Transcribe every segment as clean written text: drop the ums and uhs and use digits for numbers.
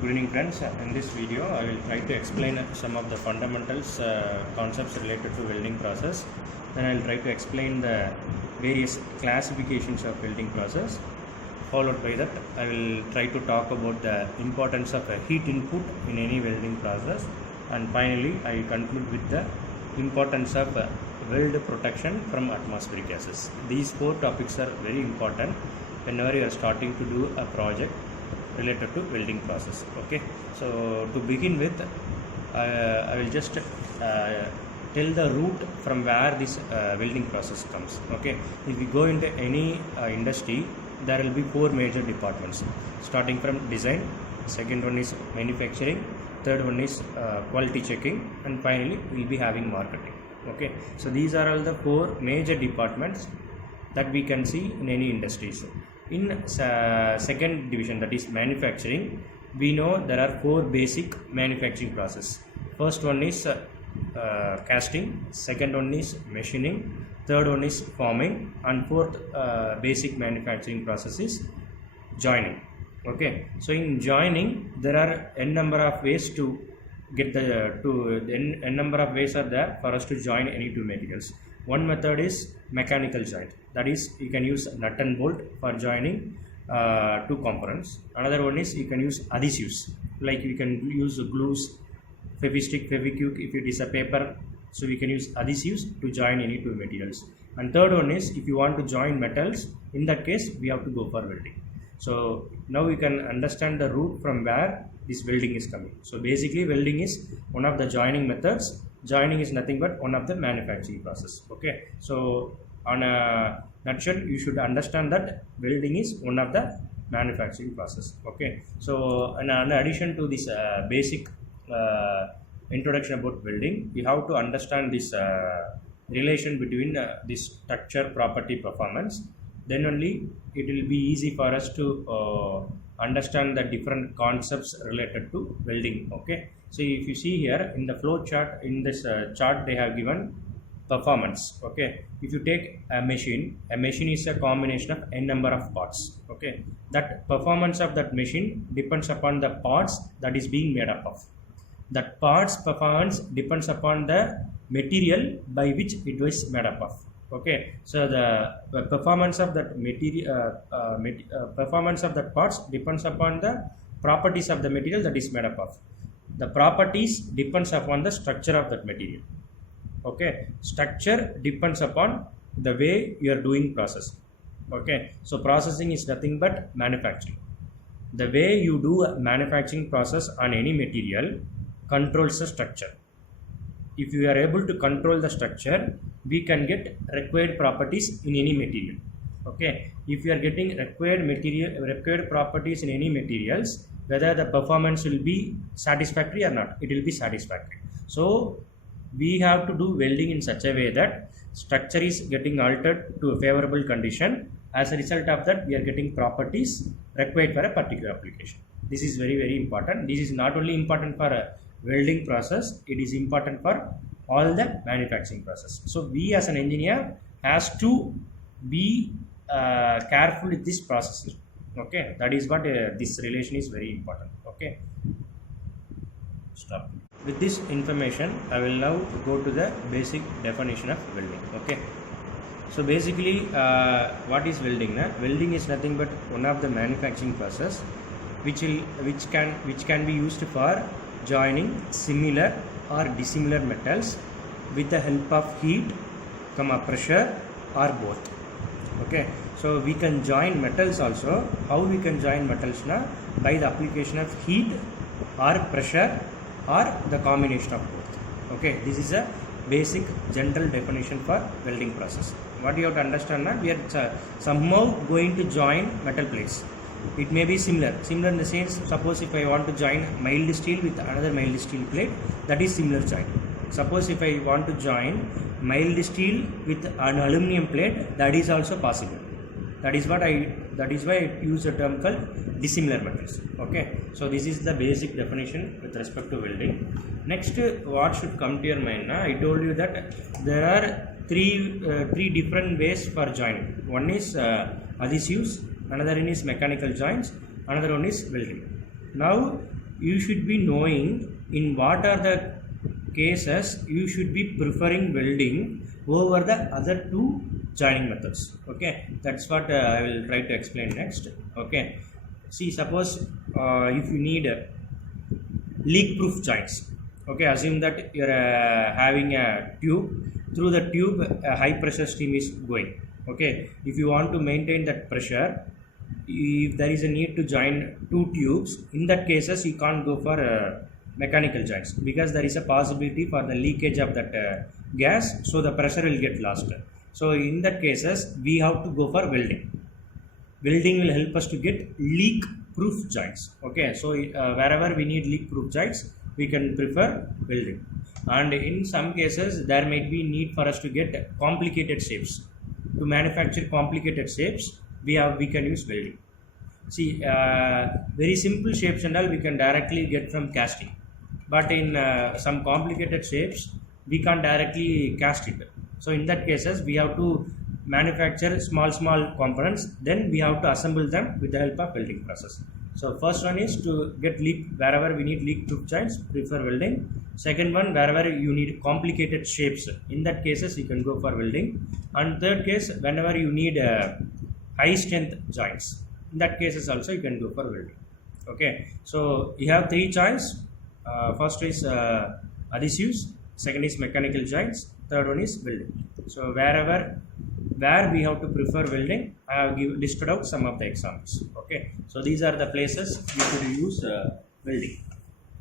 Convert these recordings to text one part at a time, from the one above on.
Good evening friends. In this video I will try to explain some of the fundamentals concepts related to welding process. Then I will try to explain the various classifications of welding process. Followed by that I will try to talk about the importance of a heat input in any welding process, and finally I conclude with the importance of weld protection from atmospheric gases. These four topics are very important whenever you are starting to do a project related to welding process. Okay, so to begin with I will just tell the route from where this welding process comes. Okay, if we go into any industry, there will be four major departments, starting from design, second one is manufacturing, third one is quality checking, and finally we will be having marketing. Okay, so these are all the four major departments that we can see in any industries. In second division, that is manufacturing, we know there are four basic manufacturing process. First one is casting, second one is machining, third one is forming, and fourth basic manufacturing process is joining. Okay, so in joining there are n number of ways to get n number of ways are there for us to join any two materials. One method is mechanical joint, that is you can use nut and bolt for joining two components. Another one is you can use adhesives, like we can use glues, fevistick, feviquick if it is a paper, so we can use adhesives to join any two materials. And third one is if you want to join metals, in that case we have to go for welding. So now we can understand the route from where this welding is coming. So basically welding is one of the joining methods. Joining is nothing but one of the manufacturing process. Okay, so on a nutshell you should understand that welding is one of the manufacturing process. Okay, so in addition to this basic introduction about welding, we have to understand this relation between this structure, property, performance. Then only it will be easy for us to understand the different concepts related to welding. Okay, so if you see here in the flow chart, in this chart they have given performance. Okay, if you take a machine is a combination of n number of parts. Okay, that performance of that machine depends upon the parts that is being made up of. That parts performance depends upon the material by which it was made up of. Okay, so the performance of that material performance of that parts depends upon the properties of the material that is made up of. The properties depends upon the structure of that material. Okay, structure depends upon the way you are doing process. Okay, so processing is nothing but manufacturing. The way you do a manufacturing process on any material controls the structure. If you are able to control the structure, we can get required properties in any material. Okay, if you are getting required properties in any materials, whether the performance will be satisfactory or not, it will be satisfactory. So we have to do welding in such a way that structure is getting altered to a favorable condition. As a result of that, we are getting properties required for a particular application. This is very, very important. This is not only important for a welding process, it is important for all the manufacturing process. So we as an engineer has to be careful with this process. Okay, that is what this relation is very important. Okay, stop. With this information I will now go to the basic definition of welding. Okay, so basically what is welding? Welding is nothing but one of the manufacturing process which can be used for joining similar or dissimilar metals with the help of heat, pressure, or both. Okay, so we can join metals also. How we can join metals now? By the application of heat or pressure or the combination of both. Okay, this is a basic general definition for welding process. What you have to understand now, we are somehow going to join metal plates. It may be similar in the sense, suppose if I want to join mild steel with another mild steel plate, that is similar joint. Suppose if I want to join mild steel with an aluminum plate, that is also possible. That is why I use a term called dissimilar metals. Okay, so this is the basic definition with respect to welding. Next, what should come to your mind? I told you that there are three different ways for joining. One is adhesives, another one is mechanical joints, another one is welding. Now you should be knowing in what are the cases you should be preferring welding over the other two joining methods. Okay, that's what I will try to explain next. Okay, see, suppose if you need leak proof joints. Okay, assume that you're having a tube. Through the tube a high pressure stream is going. Okay, if you want to maintain that pressure, if there is a need to join two tubes, in that cases you can't go for mechanical joints, because there is a possibility for the leakage of that gas, so the pressure will get lost. So in that cases we have to go for welding. Welding will help us to get leak proof joints. Okay, so wherever we need leak proof joints, we can prefer welding. And in some cases there might be need for us to get complicated shapes. To manufacture complicated shapes, we can use welding. See, very simple shapes and all we can directly get from casting, but in some complicated shapes we can't directly cast it. So in that cases we have to manufacture small components, then we have to assemble them with the help of welding process. So first one is to get leak, wherever we need leak proof joints, prefer welding. Second one, wherever you need complicated shapes, in that cases you can go for welding. And third case, whenever you need high strength joints, in that cases also you can go for welding. Okay, so you have three choice. First is adhesives, second is mechanical joints, third one is welding. So where we have to prefer welding, I have listed out some of the examples. Okay, so these are the places we could use welding.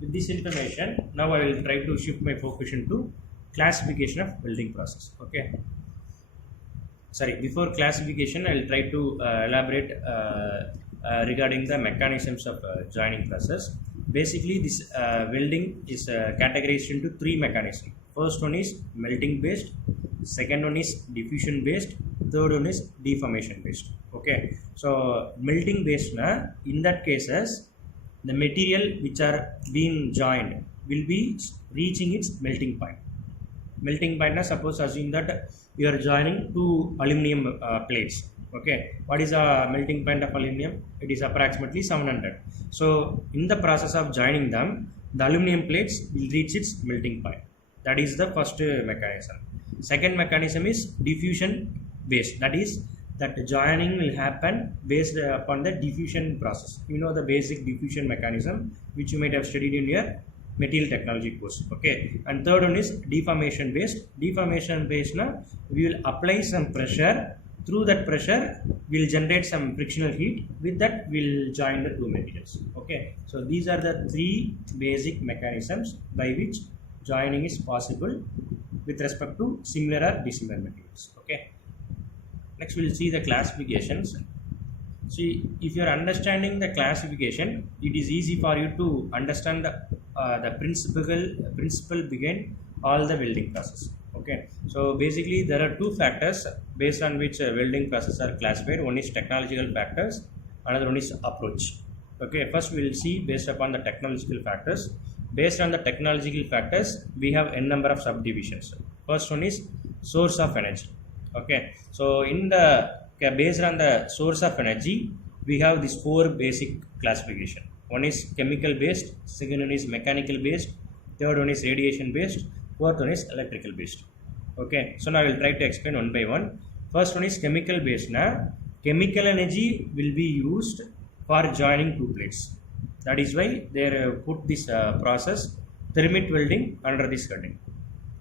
With this information, now I will try to shift my focus into classification of welding process. Okay, sorry, before classification I will try to elaborate regarding the mechanisms of joining process. Basically this welding is categorized into three mechanisms. First one is melting based, second one is diffusion based, third one is deformation based. Okay, so melting based na, in that cases the material which are being joined will be reaching its melting point. Melting point na, suppose assume that you are joining two aluminum plates. Okay, what is a melting point of aluminum? It is approximately 700. So in the process of joining them, the aluminum plates will reach its melting point. That is the first mechanism. Second mechanism is diffusion based. That is that joining will happen based upon the diffusion process. You know the basic diffusion mechanism which you might have studied in your material technology course. Okay, and third one is deformation based. Deformation based na, we will apply some pressure. Through that pressure we will generate some frictional heat. With that we will join the two materials. Okay, so these are the three basic mechanisms by which joining is possible with respect to similar or dissimilar materials. Okay, next we will see the classifications. See, if you are understanding the classification, it is easy for you to understand the principle behind all the welding process. Okay, so basically there are two factors based on which welding processes are classified. One is technological factors, another one is approach. Okay, first we will see based upon the technological factors. Based on the technological factors, we have n number of subdivisions. First one is source of energy. Okay, so in the based on the source of energy, we have these four basic classification. One is chemical based, second one is mechanical based, third one is radiation based, fourth one is electrical based. Okay, so now I will try to explain one by one. First one is chemical based. Now, chemical energy will be used for joining two plates. That is why they put this process thermit welding under this heading.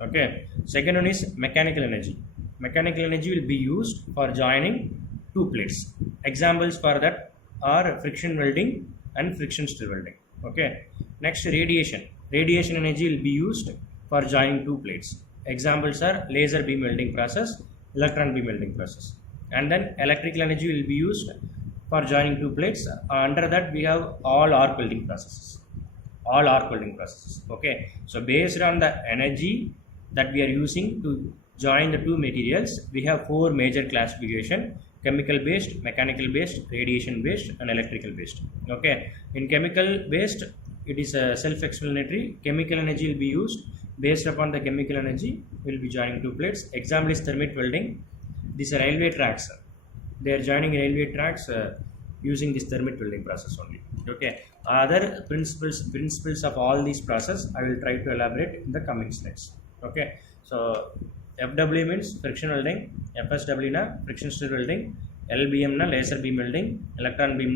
Okay, second one is mechanical energy. Mechanical energy will be used for joining two plates. Examples for that are friction welding and friction stir welding. Okay, next radiation. Radiation energy will be used for joining two plates. Examples are laser beam welding process, electron beam welding process. And then electrical energy will be used for joining two plates. Under that we have all arc welding processes. All arc welding processes. Okay, so based on the energy that we are using to join the two materials, we have four major classification: chemical based, mechanical based, radiation based, and electrical based. Okay, in chemical based it is self-explanatory. Chemical energy will be used. Based upon the chemical energy we will be joining two plates. Example is thermit welding. These are railway tracks. They are joining railway tracks using this thermit welding process only. Okay, other principles of all these process I will try to elaborate in the coming slides. Okay, so FW means friction welding, FSW na friction stir welding, LBM na laser beam welding, EBM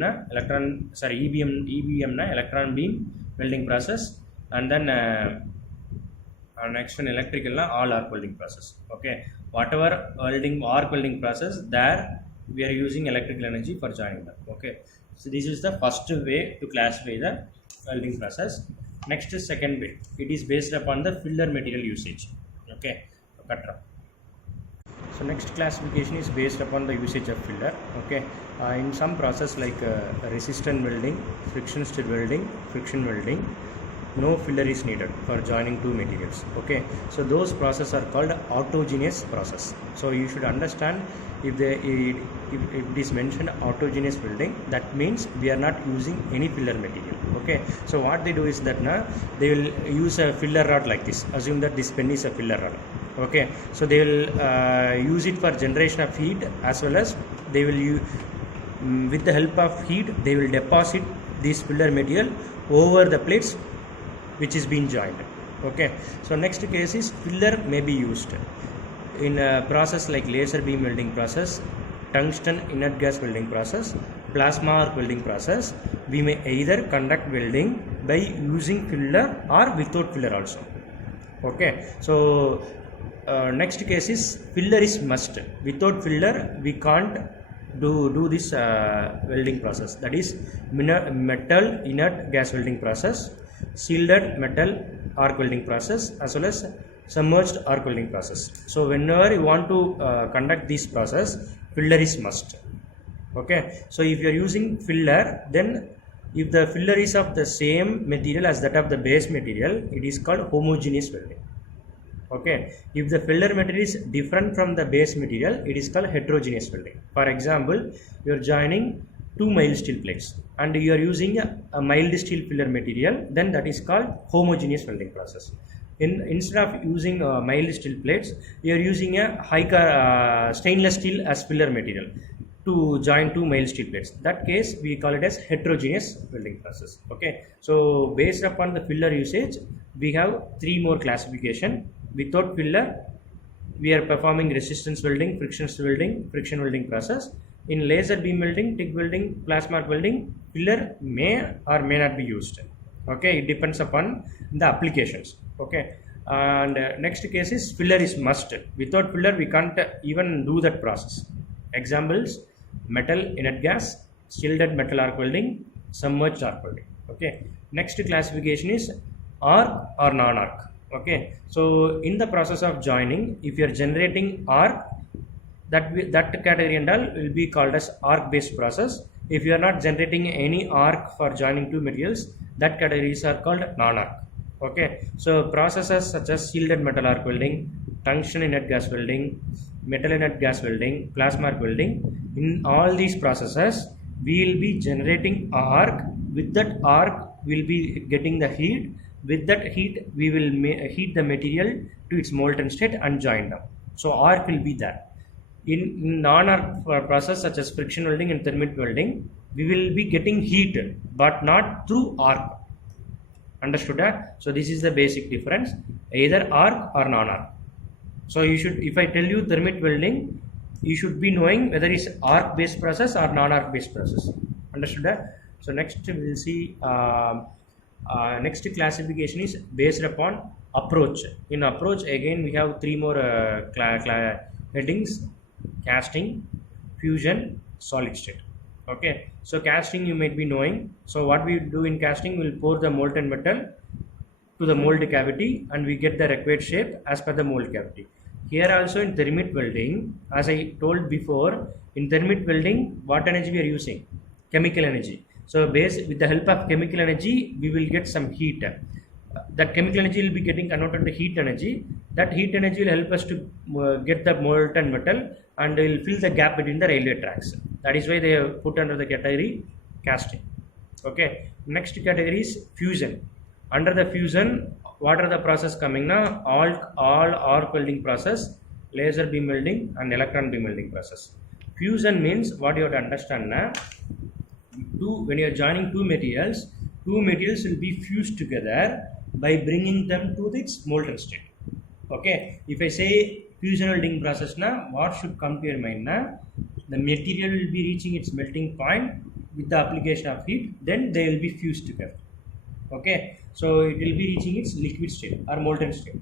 na electron beam welding process, and then next one electrical na all arc welding process. Okay, whatever welding arc welding process, there we are using electrical energy for joining them. Okay, so this is the first way to classify the welding process. Next is second way. It is based upon the filler material usage. Okay, so next classification is based upon the usage of filler. Okay, in some process like resistant welding, friction stir welding, friction welding, no filler is needed for joining two materials. Okay, so those processes are called autogeneous process. So you should understand, if it is mentioned autogeneous welding, that means we are not using any filler material. Okay, so what they do is that now they will use a filler rod like this. Assume that this pen is a filler rod. Okay, so they will use it for generation of heat, as well as they will use, with the help of heat, they will deposit this filler material over the plates which is being joined. Okay, so next case is filler may be used in a process like laser beam welding process, tungsten inert gas welding process, plasma arc welding process. We may either conduct welding by using filler or without filler also. Okay, so next case is filler is must. Without filler we can't do this welding process. That is metal inert gas welding process, shielded metal arc welding process, as well as submerged arc welding process. So whenever you want to conduct this process, filler is must. Okay, so if you are using filler, then if the filler is of the same material as that of the base material, it is called homogeneous welding. Okay, if the filler material is different from the base material, it is called heterogeneous welding. For example, you are joining two mild steel plates and you are using a mild steel filler material, then that is called homogeneous welding process. Instead of using mild steel plates, you are using a high stainless steel as filler material to join two mild steel plates. That case we call it as heterogeneous welding process. Okay, so based upon the filler usage, we have three more classification. Without filler, we are performing resistance welding, friction welding, friction welding process. In laser beam welding, TIG welding, plasma arc welding, filler may or may not be used. Okay, it depends upon the applications. Okay, and next case is filler is must. Without filler we can't even do that process. Examples: metal inert gas, shielded metal arc welding, submerged arc welding. Okay, next classification is arc or non-arc. Okay, so in the process of joining, if you are generating arc, that category and all will be called as arc based process. If you are not generating any arc for joining two materials, that categories are called non-arc. Okay, so processes such as shielded metal arc welding, tungsten inert gas welding, metal inert gas welding, plasma arc welding, in all these processes we will be generating arc. With that arc we will be getting the heat. With that heat we will heat the material to its molten state and join them. So arc will be there. In non-arc process such as friction welding and thermit welding, we will be getting heat but not through arc. Understood? So this is the basic difference, either arc or non-arc. So you should, if I tell you thermit welding, you should be knowing whether it's arc based process or non-arc based process. Understood? So next we will see next classification is based upon approach. In approach, again we have three more headings: casting, fusion, solid state. Okay, so casting you might be knowing. So what we do in casting, we will pour the molten metal to the mold cavity and we get the required shape as per the mold cavity. Here also in thermit welding, as I told before, in thermit welding what energy we are using? Chemical energy. So with the help of chemical energy we will get some heat. That chemical energy will be getting converted to heat energy. That heat energy will help us to get the molten metal and will fill the gap between the railway tracks. That is why they have put under the category casting. Okay, next category is fusion. Under the fusion, what are the process coming now? All arc welding process, laser beam welding and electron beam welding process. Fusion means, what you have to understand now, when you are joining two materials will be fused together by bringing them to its molten state. Okay, if I say fusion welding process now, what should come to your mind now? The material will be reaching its melting point with the application of heat, then they will be fused together. Okay, so it will be reaching its liquid state or molten state.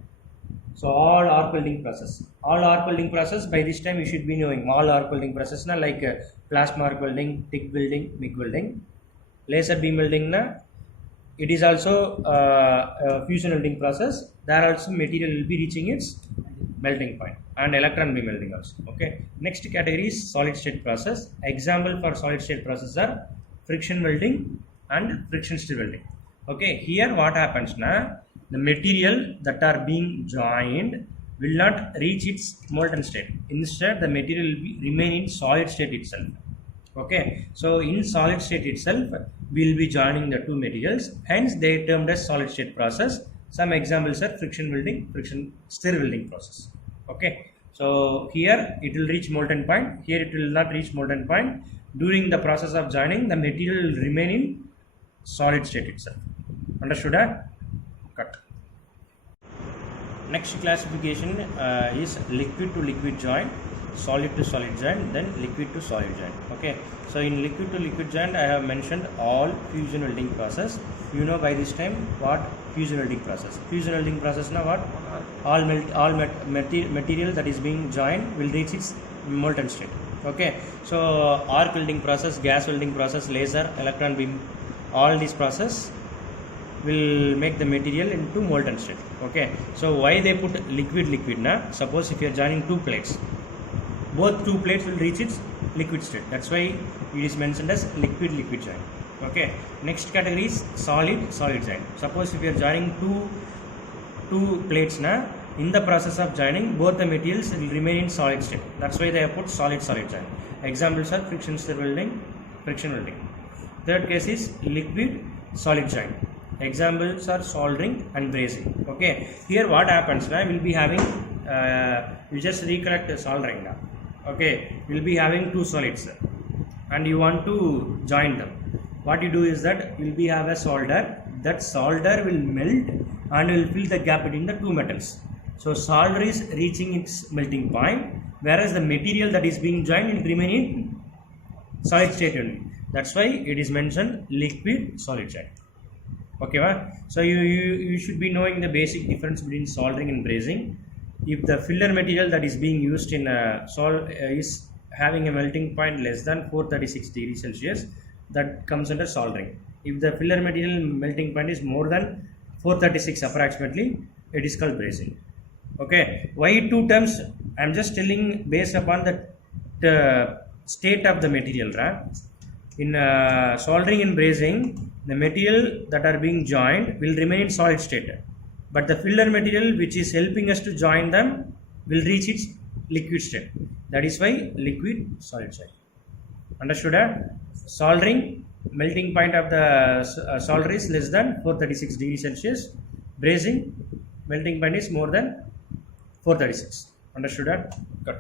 So all arc welding process, by this time you should be knowing all arc welding process na, like plasma arc welding, TIG welding, MIG welding, laser beam welding na, it is also a fusion welding process. There also material will be reaching its melting point, and electron beam welding also. Okay, next category is solid state process. Example for solid state process are friction welding and friction stir welding. Okay, here what happens now, the material that are being joined will not reach its molten state. Instead, the material will remain in solid state itself. Okay, so in solid state itself, we will be joining the two materials. Hence, they are termed as solid state process. Some examples are friction welding, friction stir welding process. Okay, so here it will reach molten point. Here it will not reach molten point. During the process of joining, the material will remain in solid state itself. Understood? Cut. Next classification is liquid to liquid joint, solid to solid joint, then liquid to solid joint. Okay, so in liquid to liquid joint I have mentioned all fusion welding process. You know by this time what fusion welding process. Fusion welding process now what? All material that is being joined will reach its molten state. Okay, so arc welding process, gas welding process, laser, electron beam, all these process will make the material into molten state. Okay, so why they put liquid na? Suppose if you are joining two plates, both two plates will reach its liquid state. That's why it is mentioned as liquid joint. Okay, next category is solid joint. Suppose if you are joining two plates na, in the process of joining, both the materials will remain in solid state. That's why they have put solid joint. Examples are friction stir welding, friction welding. Third case is liquid solid joint. Examples are soldering and brazing. Okay, here what happens now, we'll be having you just recollect soldering now. Okay, we'll be having two solids and you want to join them. What you do is that you'll be have a solder. That solder will melt and will fill the gap between the two metals. So solder is reaching its melting point, whereas the material that is being joined will remain in solid state only. That's why it is mentioned liquid solid joint. Okay, so you should be knowing the basic difference between soldering and brazing. If the filler material that is being used in is having a melting point less than 436 degrees Celsius, that comes under soldering. If the filler material melting point is more than 436 approximately, it is called brazing. Okay, why two terms? I am just telling based upon the state of the material, right? In soldering and brazing, the material that are being joined will remain in solid state, but the filler material which is helping us to join them will reach its liquid state. That is why liquid solid state. Understood? Soldering, melting point of the solder is less than 436 degrees Celsius. Brazing, melting point is more than 436. Understood? Good.